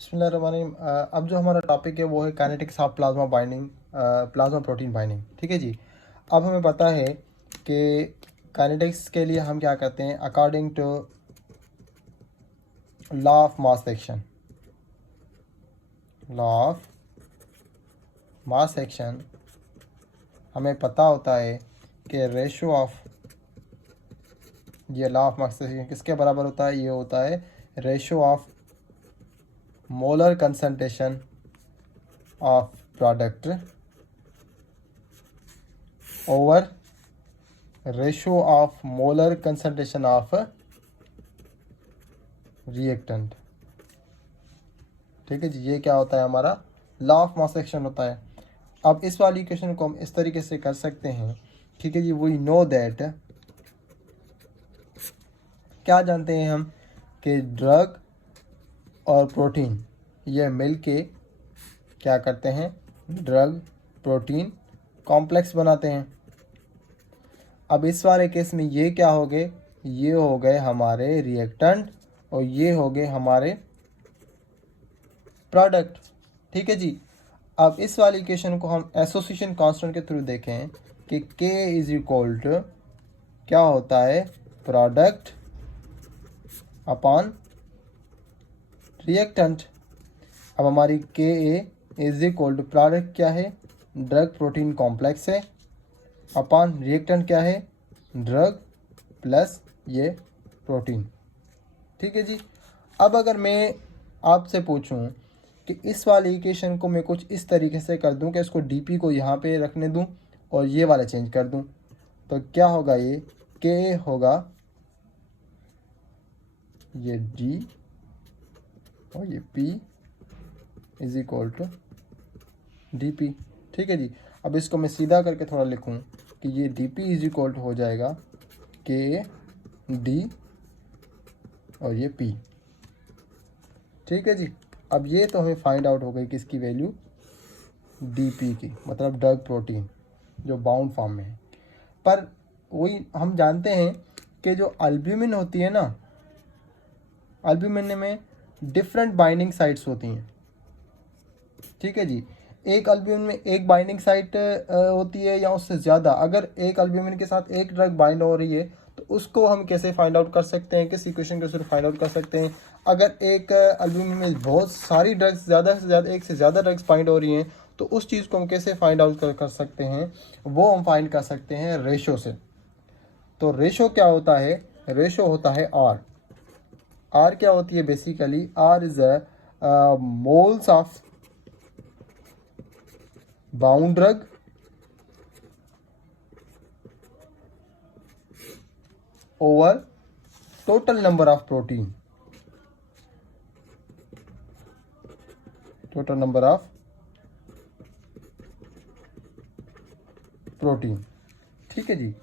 बिस्मिल्लाहिर्रहमानिर्रहीम। अब जो हमारा टॉपिक है वो है kinetics of plasma binding, plasma protein binding. ठीक है जी। अब हमें पता है कि काइनेटिक्स के लिए हम क्या करते हैं, according to law of mass action. Law of mass action हमें पता होता है कि रेशो ऑफ, ये लॉ ऑफ मास एक्शन किसके बराबर होता है, ये होता है ratio of molar concentration of product over ratio of molar concentration of reactant. ठीक है जी, ये क्या होता है, हमारा लॉ ऑफ मास एक्शन होता है। अब इस वाली इक्वेशन को हम इस तरीके से कर सकते हैं। ठीक है जी, वी नो दैट, क्या जानते हैं हम कि ड्रग और प्रोटीन ये मिलके क्या करते हैं, ड्रग प्रोटीन कॉम्प्लेक्स बनाते हैं। अब इस वाले केस में ये क्या हो गए, ये हो गए हमारे रिएक्टेंट और ये हो गए हमारे प्रोडक्ट। ठीक है जी। अब इस वाली इक्वेशन को हम एसोसिएशन कांस्टेंट के थ्रू देखें कि K इज इक्वल टू क्या होता है, प्रोडक्ट अपॉन रिएक्टेंट। अब हमारी Ka is equal to product क्या है, ड्रग प्रोटीन कॉम्प्लेक्स है, अपॉन रिएक्टेंट क्या है, ड्रग प्लस ये प्रोटीन। ठीक है जी। अब अगर मैं आपसे पूछूं कि इस वाली इक्वेशन को मैं कुछ इस तरीके से कर दूं कि इसको डीपी को यहाँ पे रखने दूं और ये वाला चेंज कर दूं, तो क्या होगा, ये के होगा ये डी और ये P is equal to D P. ठीक है जी। अब इसको मैं सीधा करके थोड़ा लिखूं कि ये D P is equal to हो जाएगा के डी और ये पी। ठीक है जी। अब ये तो हमें फाइंड आउट हो गई किसकी वैल्यू, डीपी की, मतलब ड्रग प्रोटीन जो बाउंड फॉर्म में है। पर वही हम जानते हैं कि जो अल्ब्यूमिन होती है ना, अल्ब्यूमिन में डिफरेंट बाइंडिंग साइट्स होती हैं। ठीक है जी। एक अल्ब्यूमिन में एक बाइंडिंग साइट होती है या उससे ज़्यादा। अगर एक अल्ब्यूमिन के साथ एक ड्रग बाइंड हो रही है तो उसको हम कैसे फाइंड आउट कर सकते हैं, किस इक्वेशन के थ्रू फाइंड आउट कर सकते हैं। अगर एक अल्ब्यूमिन में बहुत सारी ड्रग्स, ज़्यादा से ज़्यादा एक से ज़्यादा ड्रग्स बाइंड हो रही हैं, तो उस चीज़ को हम कैसे फाइंड आउट कर सकते हैं, वो हम फाइंड कर सकते हैं रेशो से। तो रेशो क्या होता है, रेशो होता है आर। आर क्या होती है, basically R is moles of bound drug over total number of protein, total number of protein. ठीक है जी।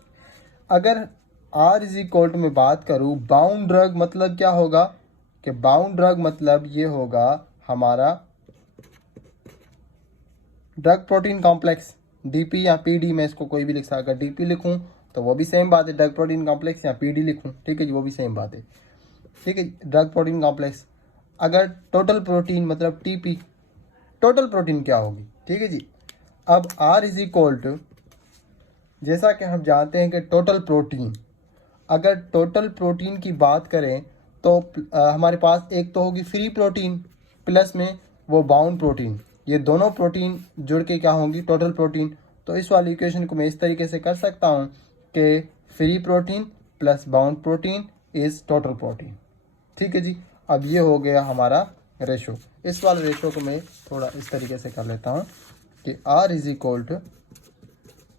अगर आर इज इक्वल टू मैं बात करूं बाउंड ड्रग, मतलब क्या होगा कि बाउंड ड्रग मतलब ये होगा हमारा ड्रग प्रोटीन कॉम्प्लेक्स, डीपी या पीडी, मैं इसको कोई भी लिख सकता। अगर डीपी लिखूं तो वो भी सेम बात है, ड्रग प्रोटीन कॉम्प्लेक्स, या पीडी लिखूं, ठीक है जी, वो भी सेम बात है। ठीक है, ड्रग प्रोटीन कॉम्प्लेक्स। अगर टोटल प्रोटीन मतलब टीपी, टोटल प्रोटीन क्या होगी। ठीक है जी। अब आर इज इक्वल टू, जैसा कि हम जानते हैं कि टोटल प्रोटीन, अगर टोटल प्रोटीन की बात करें तो हमारे पास एक तो होगी फ्री प्रोटीन, प्लस में वो बाउंड प्रोटीन, ये दोनों प्रोटीन जुड़ के क्या होंगी, टोटल प्रोटीन। तो इस वाली इक्वेशन को मैं इस तरीके से कर सकता हूँ कि free protein plus bound protein is total protein. ठीक है जी। अब ये हो गया हमारा रेशो। इस वाले रेशो को मैं थोड़ा इस तरीके से कर लेता हूँ कि R is equal to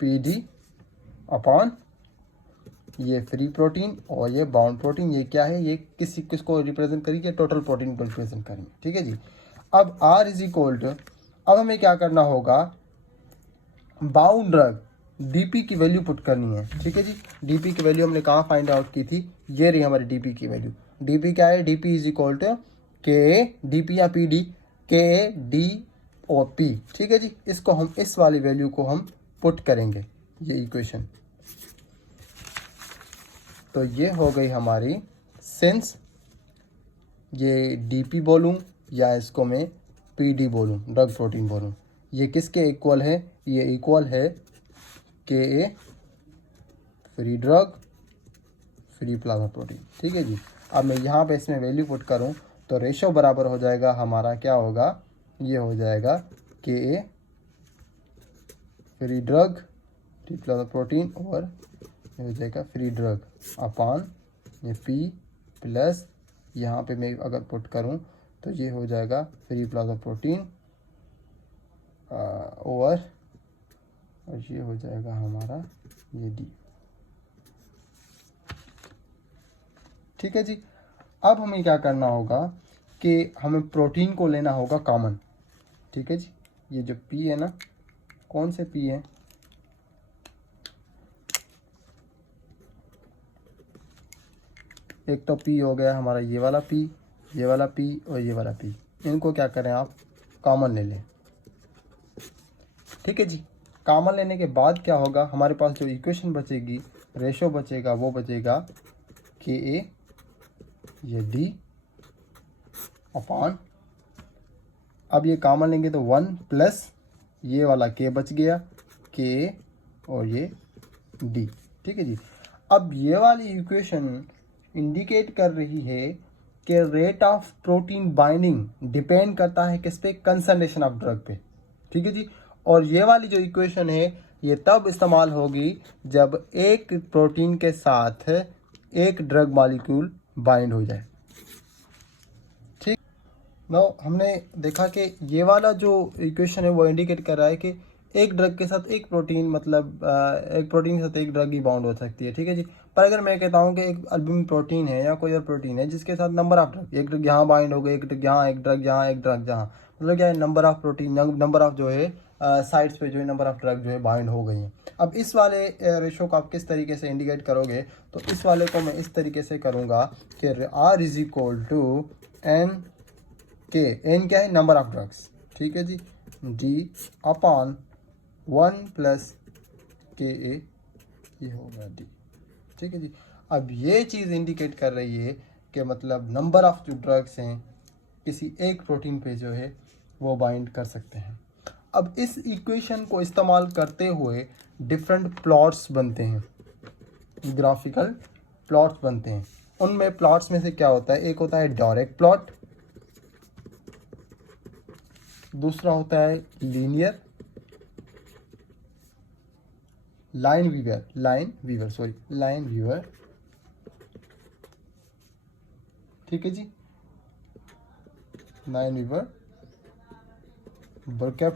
P D upon ये फ्री प्रोटीन और ये बाउंड प्रोटीन, ये क्या है, ये किसको रिप्रेजेंट करेंगे, टोटल प्रोटीन को रिप्रेजेंट करेंगे। ठीक है जी। अब R इज इक्वल टू, अब हमें क्या करना होगा, बाउंड ड्रग डीपी की वैल्यू पुट करनी है। ठीक है जी। डीपी की वैल्यू हमने कहाँ फाइंड आउट की थी, ये रही हमारी डीपी की वैल्यू। डीपी क्या है, डीपी इज इक्वल टू के डीपी या पी डी, के डी और पी। ठीक है जी। इसको हम, इस वाली वैल्यू को हम पुट करेंगे, ये इक्वेशन। तो ये हो गई हमारी, सिंस ये डीपी बोलूँ या इसको मैं पी डी बोलूँ, ड्रग प्रोटीन बोलूँ, ये किसके इक्वल है? ये इक्वल है K A free drug free plasma protein. ठीक है जी। अब मैं यहाँ पे इसमें वैल्यू पुट करूँ तो रेशो बराबर हो जाएगा हमारा, क्या होगा, ये हो जाएगा K A free drug free plasma protein और ये हो जाएगा फ्री ड्रग अपान ये पी प्लस, यहाँ पे मैं अगर पुट करूँ तो ये हो जाएगा फ्री प्लाज्मा प्रोटीन और ये हो जाएगा हमारा ये डी। ठीक है जी। अब हमें क्या करना होगा कि हमें प्रोटीन को लेना होगा कॉमन। ठीक है जी। ये जो पी है ना, कौन से पी है, एक तो पी हो गया हमारा ये वाला पी, ये वाला पी और ये वाला पी, इनको क्या करें आप कॉमन ले लें। ठीक है जी। कॉमन लेने के बाद क्या होगा, हमारे पास जो इक्वेशन बचेगी, रेशो बचेगा, वो बचेगा के ए ये डी अपान, अब ये कॉमन लेंगे तो 1 प्लस ये वाला के बच गया, के और ये डी। ठीक है जी। अब ये वाली इक्वेशन इंडिकेट कर रही है कि rate of protein binding depend करता है किस पे, कंसंट्रेशन ऑफ ड्रग पे। ठीक है जी। और ये वाली जो इक्वेशन है ये तब इस्तेमाल होगी जब एक प्रोटीन के साथ एक ड्रग मॉलिक्यूल बाइंड हो जाए। ठीक। नो हमने देखा कि ये वाला जो इक्वेशन है वो इंडिकेट कर रहा है कि एक ड्रग के साथ एक प्रोटीन, मतलब एक प्रोटीन के साथ एक ड्रग ही बाउंड हो सकती है। ठीक है जी। पर अगर मैं कहता हूँ कि एक अल्बुमिन प्रोटीन है या कोई और प्रोटीन है जिसके साथ नंबर ऑफ ड्रग, एक ड्रग यहाँ बाइंड हो गई, एक ड्रग यहाँ, एक ड्रग यहाँ, एक ड्रग जहाँ, मतलब क्या है, number of protein, number of जो है साइड्स पे जो है नंबर ऑफ ड्रग जो है बाइंड हो गई हैं। अब इस वाले रेशो को आप किस तरीके से इंडिकेट करोगे, तो इस वाले को मैं इस तरीके से करूँगा कि R is equal to N K, N क्या है, नंबर ऑफ ड्रग्स। ठीक है जी। डी अपॉन 1 प्लस के ए, ये होगा डी। ठीक है जी। अब ये चीज़ इंडिकेट कर रही है कि मतलब नंबर ऑफ जो ड्रग्स हैं किसी एक प्रोटीन पे जो है वो बाइंड कर सकते हैं। अब इस इक्वेशन को इस्तेमाल करते हुए डिफरेंट प्लॉट्स बनते हैं, ग्राफिकल प्लॉट्स बनते हैं। उनमें प्लॉट्स में से क्या होता है, एक होता है डायरेक्ट प्लॉट, दूसरा होता है लीनियर, लाइन वीवर। ठीक है जी। Lineweaver, Burk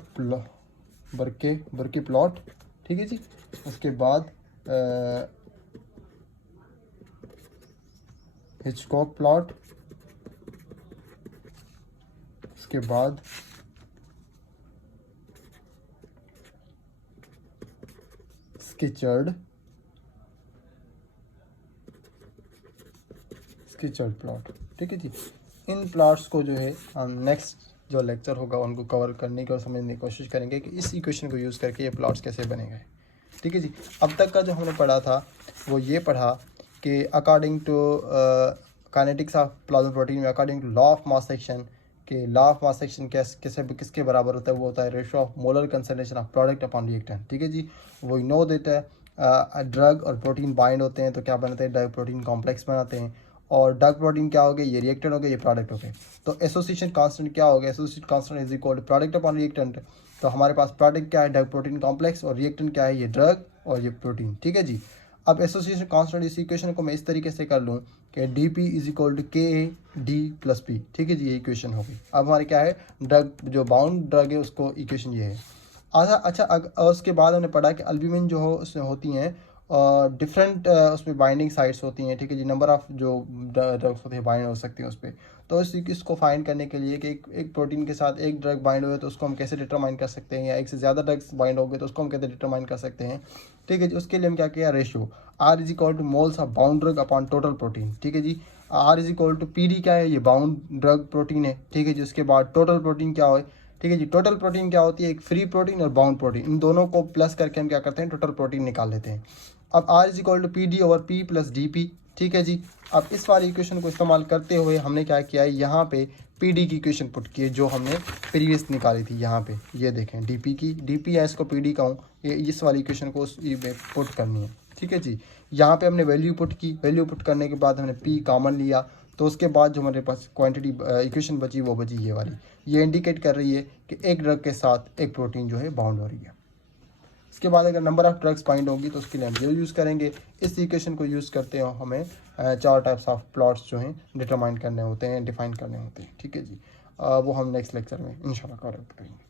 plot. ठीक है जी। उसके बाद हिचकॉक प्लॉट, उसके बाद स्केचर्ड प्लॉट। ठीक है जी। इन प्लॉट्स को जो है हम नेक्स्ट जो लेक्चर होगा उनको कवर करने की और समझने की कोशिश करेंगे कि इस इक्वेशन को यूज़ करके ये प्लॉट्स कैसे बनेंगे। ठीक है जी। अब तक का जो हमने पढ़ा था वो ये पढ़ा कि according to kinetics of plasma protein में, according to law of mass section, कि लॉ ऑफ मास सेक्शन किसके बराबर होता है, वो होता है ratio of molar concentration of product upon reactant. ठीक है जी। वो नो देता है ड्रग और प्रोटीन बाइंड होते हैं तो क्या बनाते हैं, ड्रग प्रोटीन कॉम्प्लेक्स बनाते हैं। और ड्रग प्रोटीन क्या हो गए, ये रिएक्टेंट हो गए, ये प्रोडक्ट हो गए। तो एसोसिएशन कांस्टेंट क्या हो गया, association constant is equal to product upon reactant. तो हमारे पास प्रोडक्ट क्या है, ड्रग प्रोटीन कॉम्प्लेक्स, और रिएक्टेंट क्या है, ये ड्रग और ये प्रोटीन। ठीक है जी। अब एसोसिएशन कांस्टेंट इस इक्वेशन को मैं इस तरीके से कर लूँ कि D P is equal to K A D plus P. ठीक है जी। ये इक्वेशन हो गई। अब हमारे क्या है, ड्रग जो बाउंड ड्रग है उसको इक्वेशन ये है। अच्छा उसके बाद हमने पढ़ा कि अल्बुमिन जो हो उसमें होती हैं डिफरेंट उसमें बाइंडिंग साइट्स होती हैं। ठीक है जी। नंबर ऑफ जो ड्रग्स होते हैं बाइंड हो सकती हैं उस पर। तो इसको फाइंड करने के लिए कि एक प्रोटीन के साथ एक ड्रग बाइंड हुए तो उसको हम कैसे डिटरमाइन कर सकते हैं, या एक से ज़्यादा ड्रग्स बाइंड हो गए तो उसको हम कैसे डिटरमाइन कर सकते हैं। ठीक है जी। उसके लिए हम क्या किया, ratio R is equal to moles of bound drug upon total protein. ठीक है जी। R is equal to PD क्या है, ये बाउंड ड्रग प्रोटीन है। ठीक है जी। उसके बाद टोटल प्रोटीन क्या हो, ठीक है जी। टोटल प्रोटीन क्या होती है, एक फ्री प्रोटीन और बाउंड प्रोटीन, इन दोनों को प्लस करके हम क्या करते हैं, टोटल प्रोटीन निकाल लेते हैं। अब R is equal to PD over P plus DP। ठीक है जी। अब इस वाली इक्वेशन को इस्तेमाल करते हुए हमने क्या किया है, यहाँ पे पीडी की इक्वेशन पुट की है जो हमने प्रीवियस निकाली थी। यहाँ पे ये देखें डीपी की, डीपी है इसको पीडी कहूँ, ये इस वाली इक्वेशन को पुट करनी है। ठीक है जी। यहाँ पे हमने वैल्यू पुट की, वैल्यू पुट करने के बाद हमने पी कॉमन लिया, तो उसके बाद जो हमारे पास क्वांटिटी इक्वेशन बची वो बची ये वाली। ये इंडिकेट कर रही है कि एक ड्रग के साथ एक प्रोटीन जो है बाउंड हो रही है। इसके बाद अगर नंबर ऑफ ड्रग्स फाइंड होगी तो उसके लिए हम ये यूज़ करेंगे। इस इक्वेशन को यूज़ करते हो हमें 4 टाइप्स ऑफ प्लॉट्स जो हैं डिटरमाइन करने होते हैं, डिफाइन करने होते हैं। ठीक है जी। वो हम नेक्स्ट लेक्चर में इंशाल्लाह कवर करेंगे।